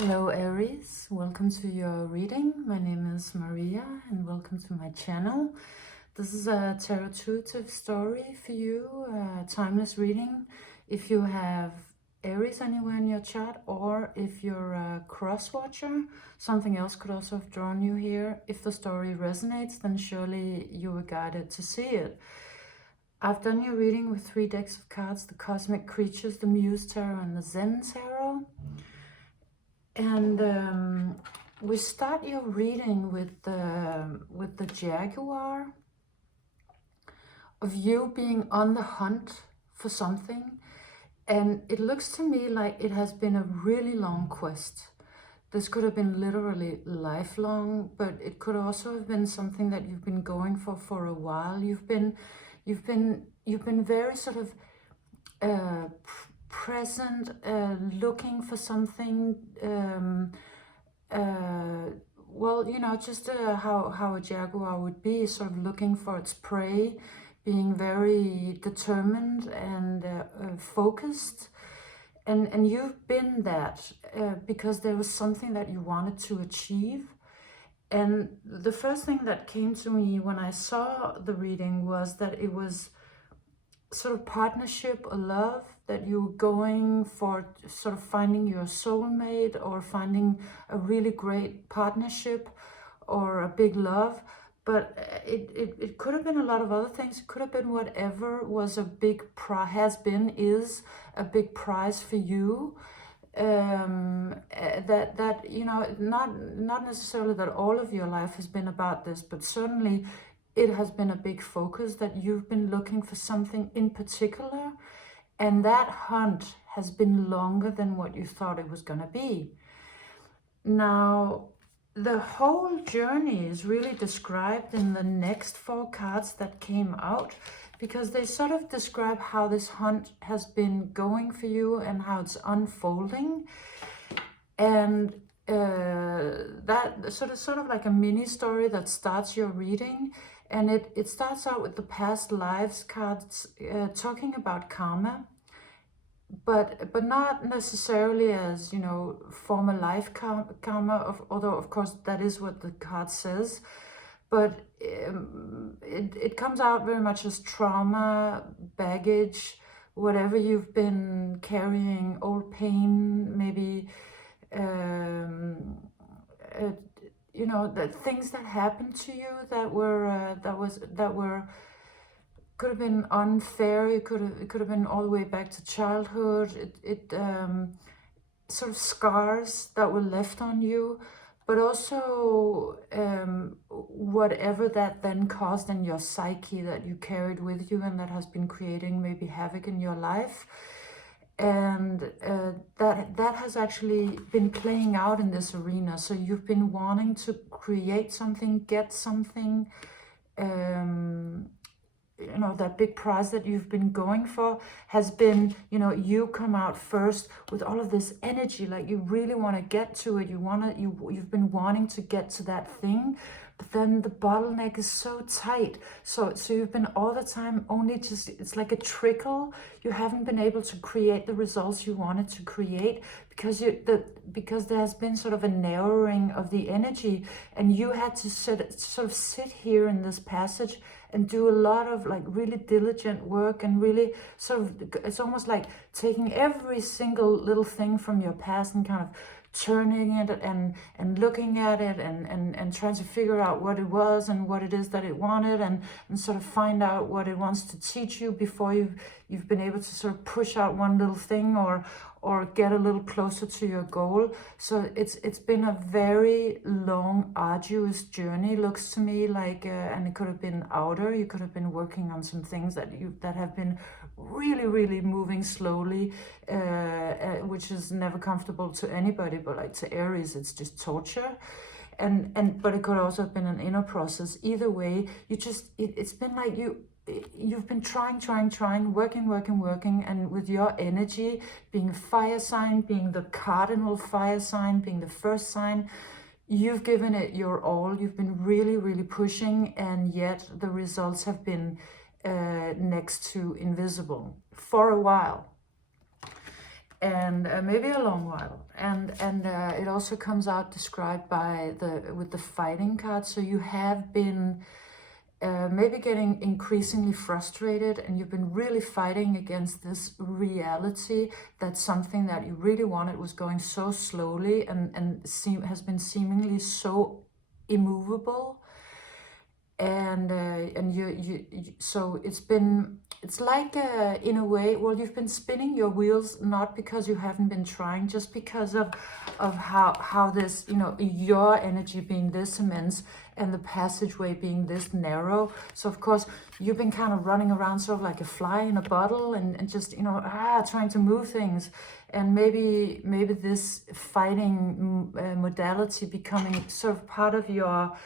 Hello Aries, welcome to your reading. My name is Maria and welcome to my channel. This is a tarot-intuitive story for you, a timeless reading. If you have Aries anywhere in your chart or if you're a cross-watcher, something else could also have drawn you here. If the story resonates, then surely you were guided to see it. I've done your reading with 3 decks of cards, the Cosmic Creatures, the Muse Tarot and the Zen Tarot. And we start your reading with the Jaguar, of you being on the hunt for something. And it looks to me like it has been a really long quest. This could have been literally lifelong, but it could also have been something that you've been going for a while. You've been very sort of present, looking for something. Well, you know, just how a jaguar would be, sort of looking for its prey, being very determined and focused. And you've been that because there was something that you wanted to achieve. And the first thing that came to me when I saw the reading was that it was sort of partnership or love, that you're going for, sort of finding your soulmate or finding a really great partnership or a big love. But it could have been a lot of other things. It could have been whatever was a big is a big prize for you. That you know, not necessarily that all of your life has been about this, but certainly it has been a big focus, that you've been looking for something in particular, and that hunt has been longer than what you thought it was going to be. Now, the whole journey is really described in the next 4 cards that came out, because they sort of describe how this hunt has been going for you and how it's unfolding. And that sort of like a mini story that starts your reading. And it starts out with the past lives cards, talking about karma, but not necessarily as, you know, former life karma, although of course that is what the card says. But it comes out very much as trauma, baggage, whatever you've been carrying, old pain, maybe, you know, the things that happened to you that were could have been unfair. It could have been all the way back to childhood. Sort of scars that were left on you, but also whatever that then caused in your psyche that you carried with you and that has been creating maybe havoc in your life. And that has actually been playing out in this arena. So you've been wanting to create something, get something, you know, that big prize that you've been going for has been, you know, you come out first with all of this energy, like you really want to get to it. You've been wanting to get to that thing, but then the bottleneck is so tight. So you've been all the time only just, it's like a trickle. You haven't been able to create the results you wanted to create because there has been sort of a narrowing of the energy, and you had to sort of sit here in this passage and do a lot of like really diligent work, and really sort of, it's almost like taking every single little thing from your past and kind of turning it and looking at it and trying to figure out what it was and what it is that it wanted, and sort of find out what it wants to teach you before you've been able to sort of push out one little thing or get a little closer to your goal. So it's been a very long, arduous journey, looks to me like, and it could have been outer. You could have been working on some things that have been really moving slowly, which is never comfortable to anybody, but like to Aries, it's just torture. But it could also have been an inner process. Either way, it's been like you've been trying, working, and with your energy, being a fire sign, being the cardinal fire sign, being the first sign, you've given it your all. You've been really pushing, and yet the results have been next to invisible for a while. and maybe a long while. And it also comes out described by with the fighting card. So you have been maybe getting increasingly frustrated, and you've been really fighting against this reality that something that you really wanted was going so slowly and has been seemingly so immovable. And so it's like in a way, well, you've been spinning your wheels, not because you haven't been trying, just because of how this, your energy being this immense and the passageway being this narrow. So of course you've been kind of running around sort of like a fly in a bottle, and just trying to move things. And maybe this fighting modality becoming sort of part of your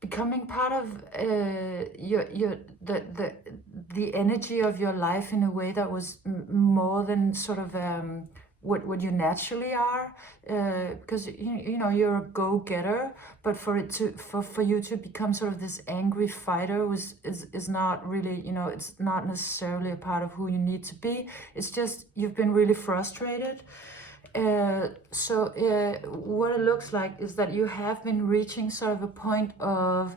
becoming part of the energy of your life in a way that was more than sort of what you naturally are, because you're a go-getter, but for you to become sort of this angry fighter is not really, it's not necessarily a part of who you need to be. It's just you've been really frustrated. So what it looks like is that you have been reaching sort of a point of,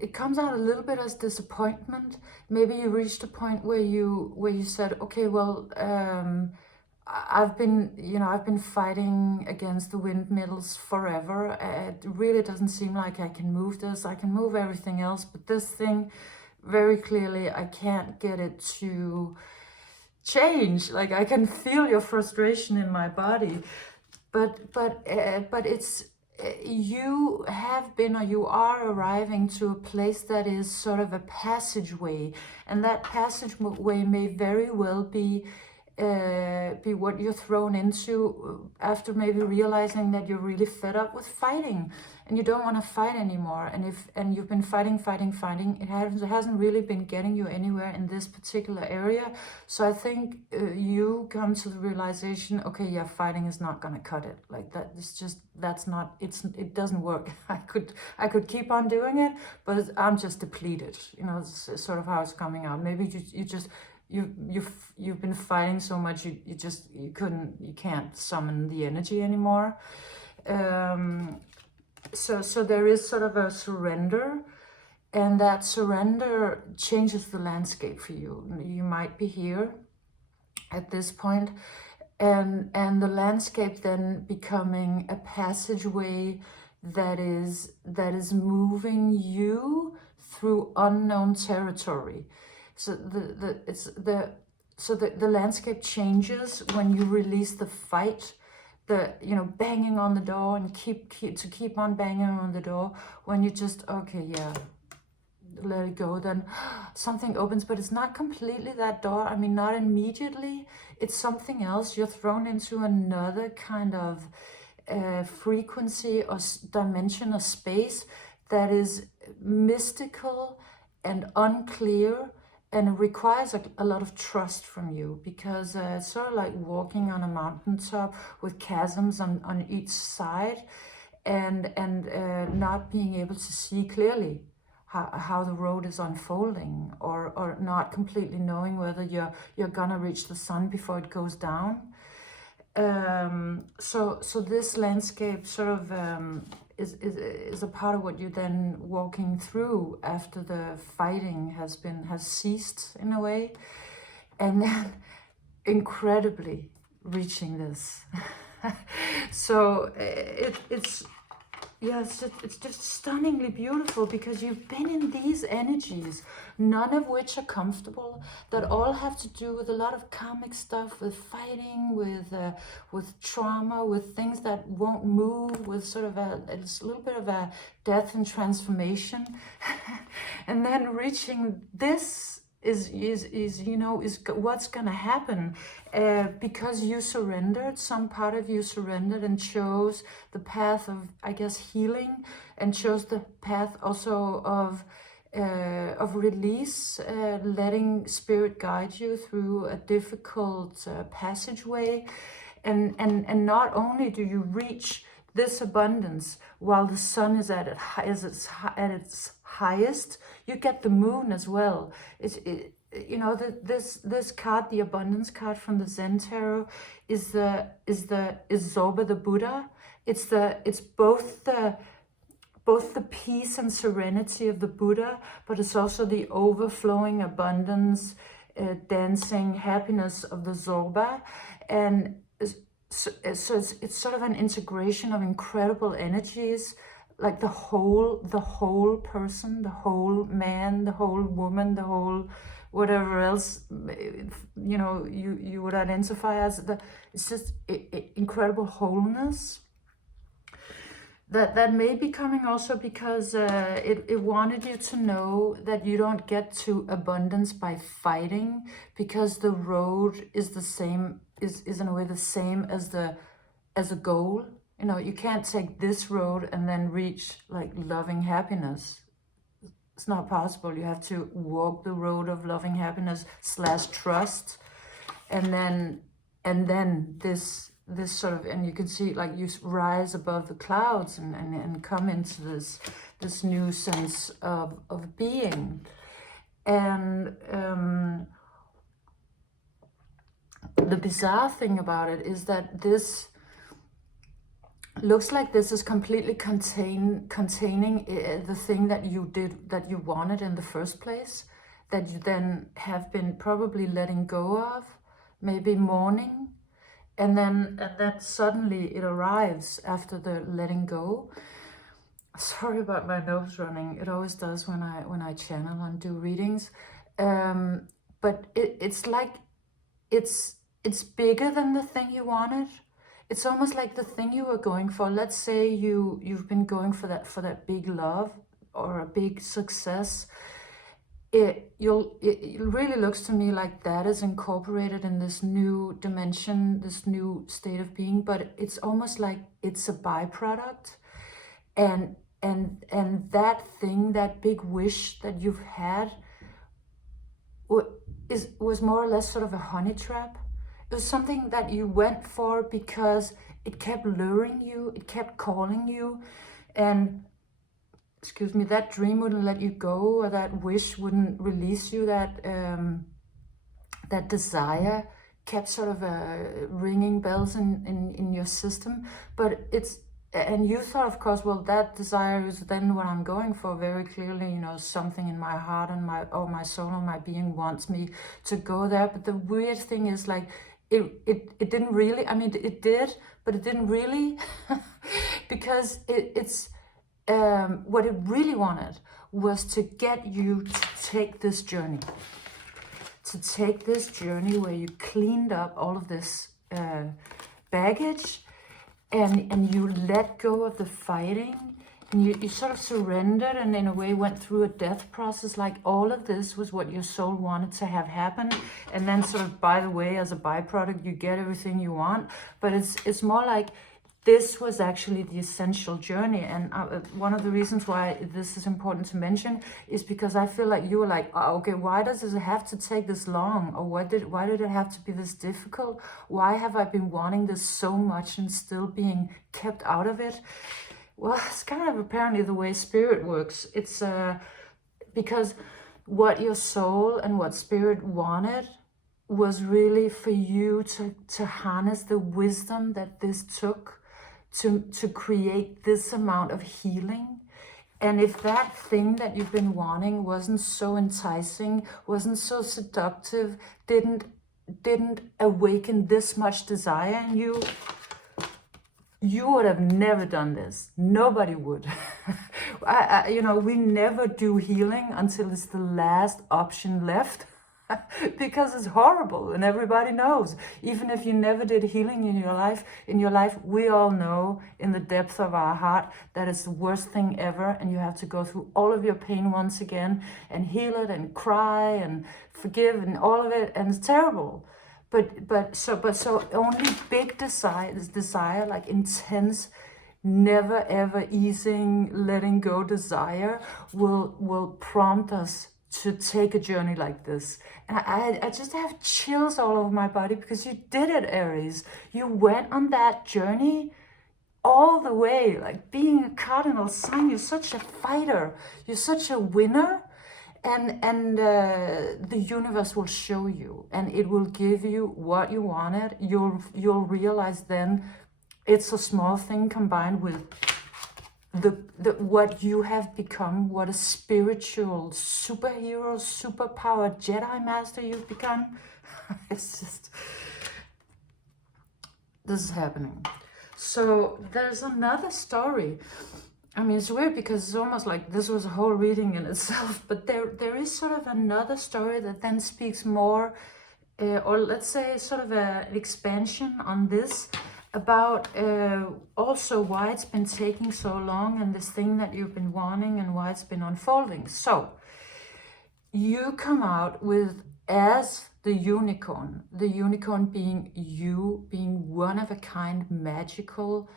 it comes out a little bit as disappointment. Maybe you reached a point where you said, okay, well, I've been fighting against the windmills forever. It really doesn't seem like I can move this. I can move everything else, but this thing, very clearly, I can't get it to change. Like, I can feel your frustration in my body, but it's you have been, or you are arriving to a place that is sort of a passageway, and that passageway may very well be what you're thrown into after maybe realizing that you're really fed up with fighting and you don't want to fight anymore. And you've been fighting, it hasn't really been getting you anywhere in this particular area. So I think you come to the realization, okay, yeah, fighting is not going to cut it. Like that, it doesn't work. I could keep on doing it, but I'm just depleted. It's sort of how it's coming out. Maybe you've been fighting so much you can't summon the energy anymore. So there is sort of a surrender, and that surrender changes the landscape for you. You might be here at this point, and the landscape then becoming a passageway that is moving you through unknown territory. So the landscape changes when you release the fight, banging on the door, and keep on banging on the door. When you just, okay, yeah, let it go, then something opens, but it's not completely that door. I mean, not immediately. It's something else. You're thrown into another kind of frequency or dimension or space that is mystical and unclear, and it requires a lot of trust from you, because it's sort of like walking on a mountaintop with chasms on each side, and not being able to see clearly how the road is unfolding, or not completely knowing whether you're gonna reach the sun before it goes down. So this landscape sort of is a part of what you're then walking through after the fighting has ceased in a way, and then incredibly reaching this. So it's just stunningly beautiful, because you've been in these energies, none of which are comfortable, that all have to do with a lot of karmic stuff, with fighting, with trauma, with things that won't move, with sort of it's a little bit of a death and transformation. And then reaching this is what's gonna happen, because you surrendered. Some part of you surrendered and chose the path of, I guess, healing, and chose the path also of release, letting spirit guide you through a difficult passageway, and not only do you reach this abundance while the sun is at its highest, you get the moon as well. You know, this card, the abundance card from the Zen tarot, is Zoba the Buddha. It's both the peace and serenity of the Buddha, but it's also the overflowing abundance, dancing happiness of the Zoba. And so it's sort of an integration of incredible energies, like the whole person, the whole man, the whole woman, the whole whatever else, you know, you would identify as. It's just incredible wholeness. That may be coming also because it wanted you to know that you don't get to abundance by fighting, because the road is the same, is in a way the same as a goal. You know, you can't take this road and then reach like loving happiness. It's not possible. You have to walk the road of loving happiness / trust, and then this sort of, and you can see like you rise above the clouds and come into this new sense of being. And the bizarre thing about it is that this looks like this is completely containing the thing that you did, that you wanted in the first place, that you then have been probably letting go of, maybe mourning, and then suddenly it arrives after the letting go. Sorry about my nose running. It always does when I channel and do readings. But it's like it's bigger than the thing you wanted. It's almost like the thing you were going for. Let's say you've been going for that big love or a big success. It really looks to me like that is incorporated in this new dimension, this new state of being, but it's almost like it's a byproduct. And that thing, that big wish that you've had was more or less sort of a honey trap. It was something that you went for because it kept luring you, it kept calling you, and excuse me, that dream wouldn't let you go, or that wish wouldn't release you, that desire kept sort of ringing bells in your system. But and you thought, of course, well, that desire is then what I'm going for very clearly, you know, something in my heart and my soul and my being wants me to go there. But the weird thing is, like, it didn't really, I mean, it did, but it didn't really, because it's what it really wanted was to get you to take this journey. To take this journey where you cleaned up all of this baggage, and you let go of the fighting, and you sort of surrendered, and in a way went through a death process. Like, all of this was what your soul wanted to have happen, and then sort of, by the way, as a byproduct, you get everything you want. But it's more like this was actually the essential journey. And one of the reasons why this is important to mention is because I feel like you were like, oh, okay, why does it have to take this long? Or why did it have to be this difficult? Why have I been wanting this so much and still being kept out of it? Well, it's kind of apparently the way spirit works. It's because what your soul and what spirit wanted was really for you to harness the wisdom that this took to create this amount of healing. And if that thing that you've been wanting wasn't so enticing, wasn't so seductive, didn't awaken this much desire in you, you would have never done this. Nobody would. You know, we never do healing until it's the last option left. Because it's horrible, and everybody knows. Even if you never did healing in your life, we all know in the depth of our heart that it's the worst thing ever, and you have to go through all of your pain once again and heal it and cry and forgive and all of it, and it's terrible. But so only big desire, like intense, never ever easing, letting go desire will prompt us to take a journey like this. And I just have chills all over my body, because you did it, Aries. You went on that journey all the way, like being a cardinal sign, you're such a fighter, you're such a winner, and the universe will show you, and it will give you what you wanted. You'll realize then it's a small thing combined with the what you have become, what a spiritual superhero, superpower Jedi master you've become. It's just, this is happening. So there's another story. I mean, it's weird because it's almost like this was a whole reading in itself, but there is sort of another story that then speaks more, or let's say sort of an expansion on this, about also why it's been taking so long and this thing that you've been wanting and why it's been unfolding. So you come out with as the unicorn being you, being one of a kind, magical,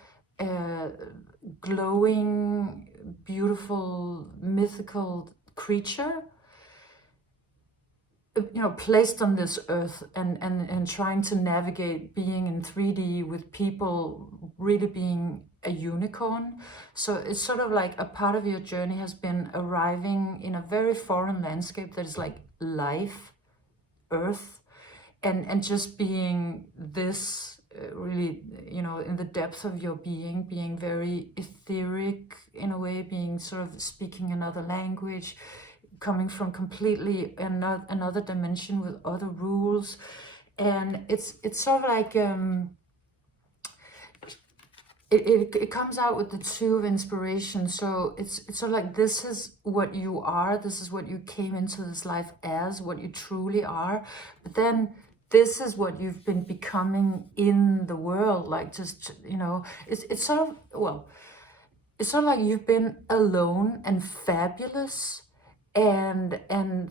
glowing, beautiful, mythical creature, you know, placed on this earth and trying to navigate being in 3D with people really being a unicorn. So it's sort of like a part of your journey has been arriving in a very foreign landscape that is like life, earth, and just being this really, you know, in the depth of your being very etheric in a way, being sort of speaking another language, coming from completely another dimension with other rules. And it's sort of like it comes out with the two of inspiration. So it's sort of like, this is what you are, this is what you came into this life as, what you truly are, but then this is what you've been becoming in the world. Like, just, you know, it's sort of, well, it's sort of like you've been alone and fabulous, and in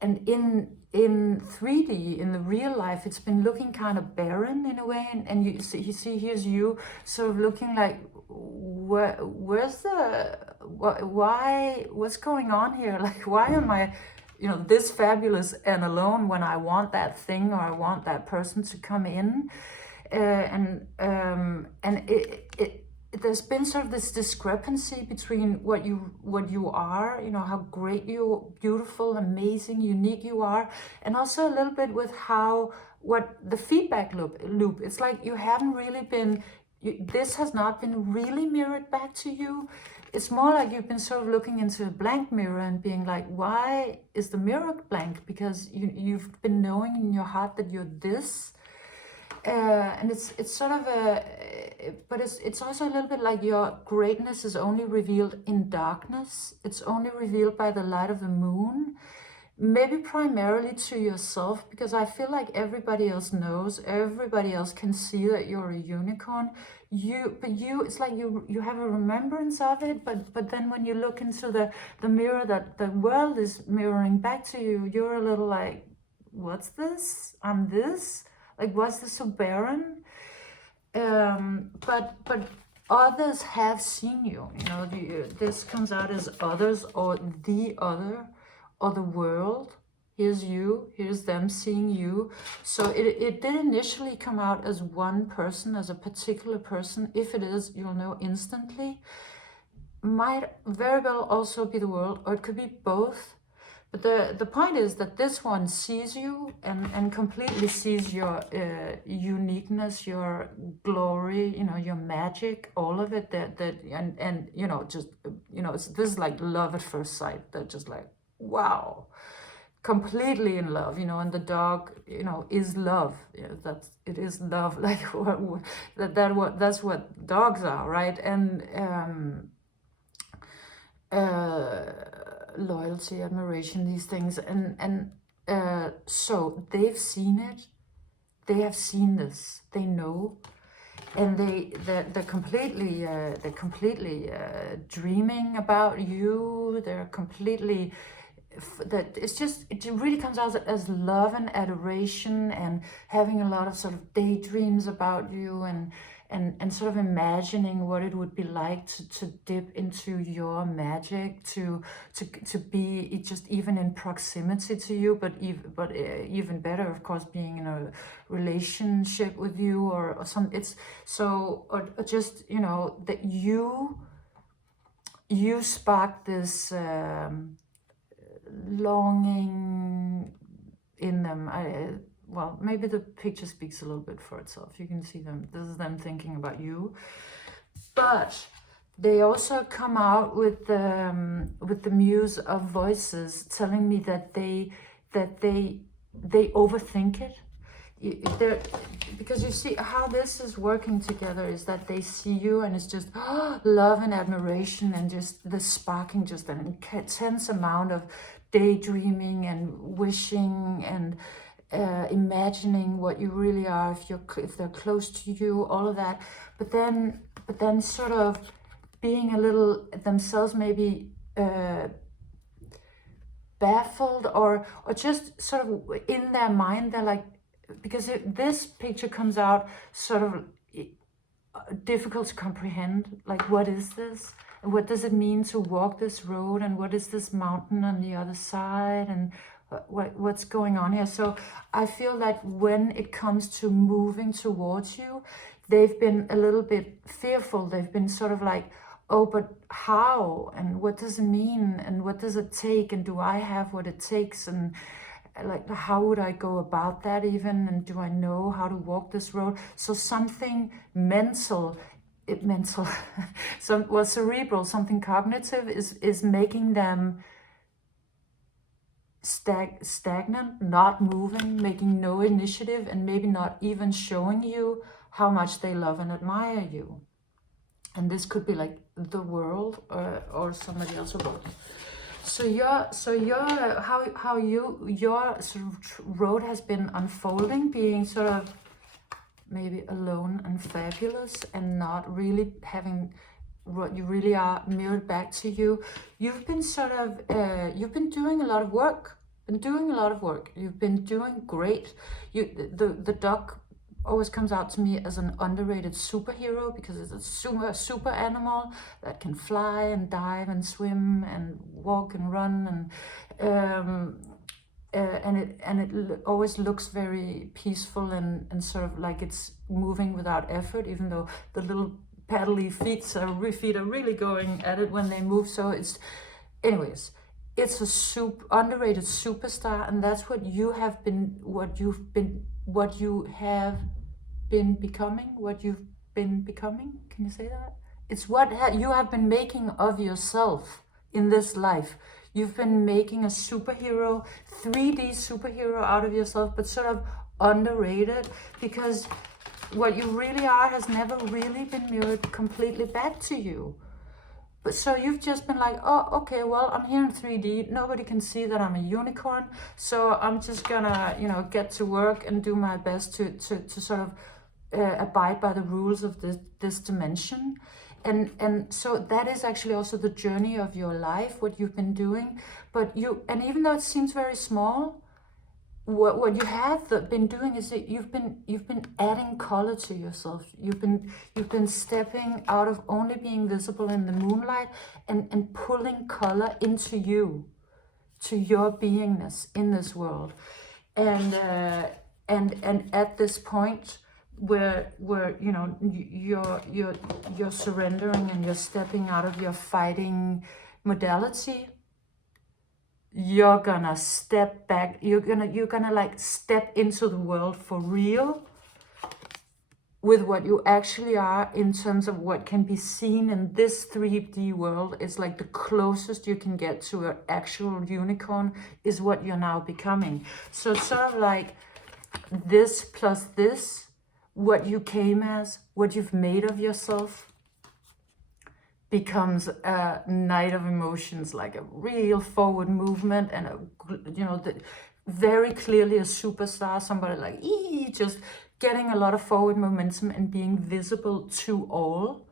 3D, in the real life, it's been looking kind of barren in a way, and you see here's you sort of looking like, where's the, what's going on here? Like, why am I, you know, this fabulous and alone when I want that thing, or I want that person to come in, and there's been sort of this discrepancy between what you are, you know, how great you, beautiful, amazing, unique you are, and also a little bit with what the feedback loop. It's like you haven't really been, this has not been really mirrored back to you. It's more like you've been sort of looking into a blank mirror and being like, why is the mirror blank? Because you've been knowing in your heart that you're this. And it's sort of but it's also a little bit like your greatness is only revealed in darkness. It's only revealed by the light of the moon, maybe primarily to yourself, because I feel like everybody else knows, everybody else can see that you're a unicorn. It's like you have a remembrance of it, but then when you look into the mirror that the world is mirroring back to you, you're a little like, what's this? I'm this? Like, what's this so barren? But others have seen you. You know, this comes out as others, or the other, or the world. Here's you, here's them seeing you. So it did initially come out as one person, as a particular person. If it is, you'll know instantly. Might very well also be the world, or it could be both. But the point is that this one sees you and completely sees your uniqueness, your glory, you know, your magic, all of it. And you know, just, you know, this is like love at first sight. They're just like, wow, completely in love, you know. And the dog, you know, is love. Yeah, it is love. Like that's what dogs are, right? And loyalty, admiration, these things, and so they've seen it, they have seen this, they know, and they're completely dreaming about you. They're completely, that it's just, it really comes out as love and adoration, and having a lot of sort of daydreams about you, and and sort of imagining what it would be like to dip into your magic, to be just even in proximity to you, but even better, of course, being in a relationship with you, or some. It's so, or just, you know, that you spark this longing in them. Well, maybe the picture speaks a little bit for itself. You can see them. This is them thinking about you. But they also come out with the Muse of voices telling me that they overthink it. Because you see how this is working together is that they see you and it's just love and admiration and just the sparking, just an intense amount of daydreaming and wishing and imagining what you really are, if they're close to you, all of that. But then sort of being a little themselves, maybe baffled or just sort of in their mind, they're like, because this picture comes out sort of difficult to comprehend, like, what is this? And what does it mean to walk this road? And what is this mountain on the other side? And what's going on here? So I feel that when it comes to moving towards you, they've been a little bit fearful. They've been sort of like, oh, but how? And what does it mean? And what does it take? And do I have what it takes? And like, how would I go about that even? And do I know how to walk this road? So something mental, cerebral, something cognitive is making them stagnant, not moving, making no initiative, and maybe not even showing you how much they love and admire you. And this could be like the world or somebody else above. So your sort of road has been unfolding, being sort of maybe alone and fabulous, and not really having what you really are mirrored back to you. You've been sort of you've been doing a lot of work. You've been doing great. The duck always comes out to me as an underrated superhero, because it's a super animal that can fly and dive and swim and walk and run, and it always looks very peaceful and sort of like it's moving without effort, even though the little paddly feet are really going at it when they move. So it's, anyways, it's a underrated superstar, and that's what you have been, what you've been becoming. Can you say that? It's what you have been making of yourself in this life. You've been making a superhero, 3D superhero out of yourself, but sort of underrated, because what you really are has never really been mirrored completely back to you. But so you've just been like, oh, okay, well, I'm here in 3D. Nobody can see that I'm a unicorn. So I'm just gonna, get to work and do my best to sort of abide by the rules of this dimension. And so that is actually also the journey of your life, what you've been doing. And even though it seems very small, what you have been doing is that you've been adding color to yourself. You've been stepping out of only being visible in the moonlight and pulling color into you, to your beingness in this world. And at this point where you're surrendering and you're stepping out of your fighting modality, you're gonna step back. You're gonna like step into the world for real, with what you actually are, in terms of what can be seen in this 3D world. Is like the closest you can get to an actual unicorn is what you're now becoming. So it's sort of like this plus this, what you came as, what you've made of yourself, becomes a night of emotions, like a real forward movement, and very clearly a superstar, somebody like just getting a lot of forward momentum and being visible to all.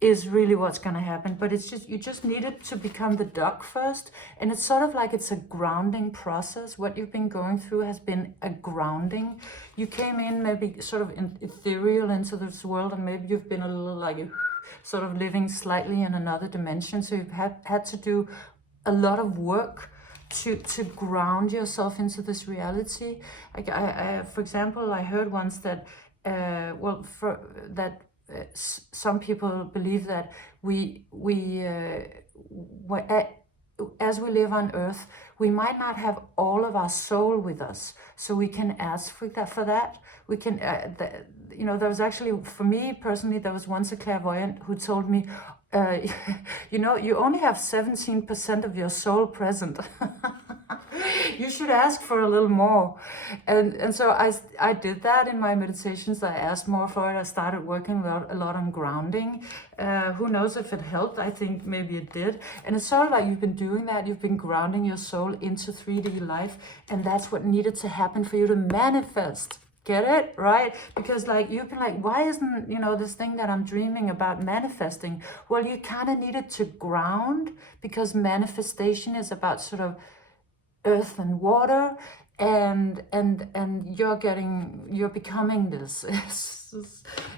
is really what's going to happen. But it's just, you just needed to become the duck first. And it's sort of like it's a grounding process. What you've been going through has been a grounding. You came in maybe sort of ethereal into this world, and maybe you've been a little like sort of living slightly in another dimension. So you've had to do a lot of work to ground yourself into this reality. Like I for example, I heard once that some people believe that as we live on earth, we might not have all of our soul with us, so we can ask for that. We can there was actually, for me personally, there was once a clairvoyant who told me, you only have 17% of your soul present. You should ask for a little more. And so I did that in my meditations. I asked more for it. I started working a lot on grounding. Who knows if it helped? I think maybe it did. And it's sort of like you've been doing that. You've been grounding your soul into 3D life. And that's what needed to happen for you to manifest. Get it? Right? Because like you've been like, why isn't, this thing that I'm dreaming about manifesting? Well, you kind of needed to ground, because manifestation is about sort of earth and water, and you're becoming this.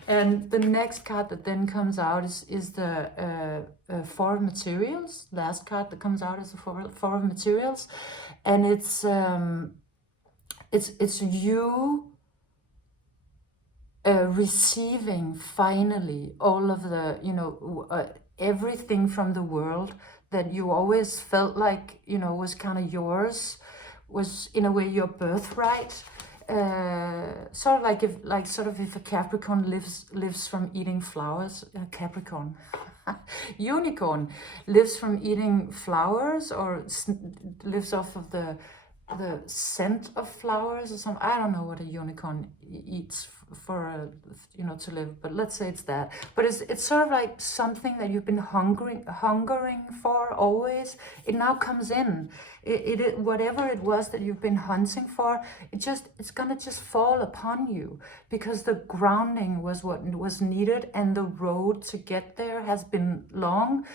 And the next card that then comes out is the Four of Materials. Last card that comes out is the Four of Materials, and it's you receiving finally all of the everything from the world that you always felt like was kind of yours, was in a way your birthright. Sort of if a Capricorn lives from eating flowers, Capricorn, unicorn lives from eating flowers, or lives off of the scent of flowers or something. I don't know what a unicorn eats for to live, but let's say it's that. But it's sort of like something that you've been hungering for always. It now comes in. It whatever it was that you've been hunting for, it's gonna just fall upon you, because the grounding was what was needed, and the road to get there has been long.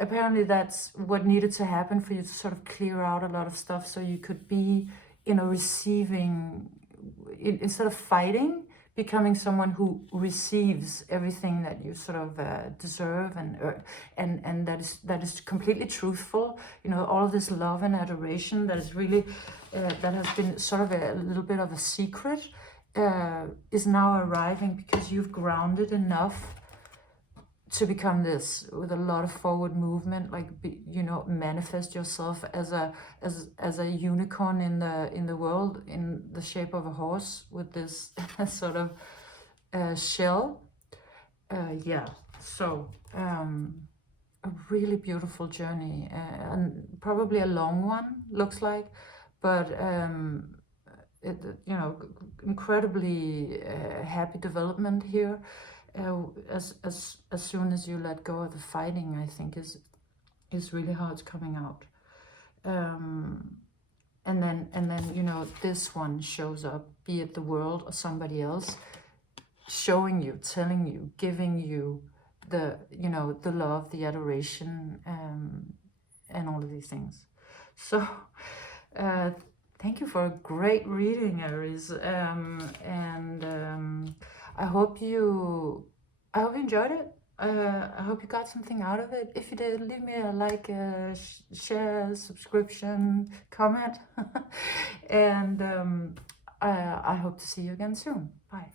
Apparently that's what needed to happen for you to sort of clear out a lot of stuff, so you could be receiving, instead of fighting, becoming someone who receives everything that you sort of deserve, and that is completely truthful. All of this love and adoration that is really that has been sort of a little bit of a secret is now arriving, because you've grounded enough to become this, with a lot of forward movement, like manifest yourself as a unicorn in the world, in the shape of a horse, with this sort of shell. So a really beautiful journey, and probably a long one, looks like, but incredibly happy development here. As soon as you let go of the fighting, I think is really how it's coming out. And then this one shows up, be it the world or somebody else, showing you, telling you, giving you the the love, the adoration, and all of these things. So thank you for a great reading, Aries, I hope you enjoyed it. I hope you got something out of it. If you did, leave me a like, share, subscription, comment. And I hope to see you again soon. Bye.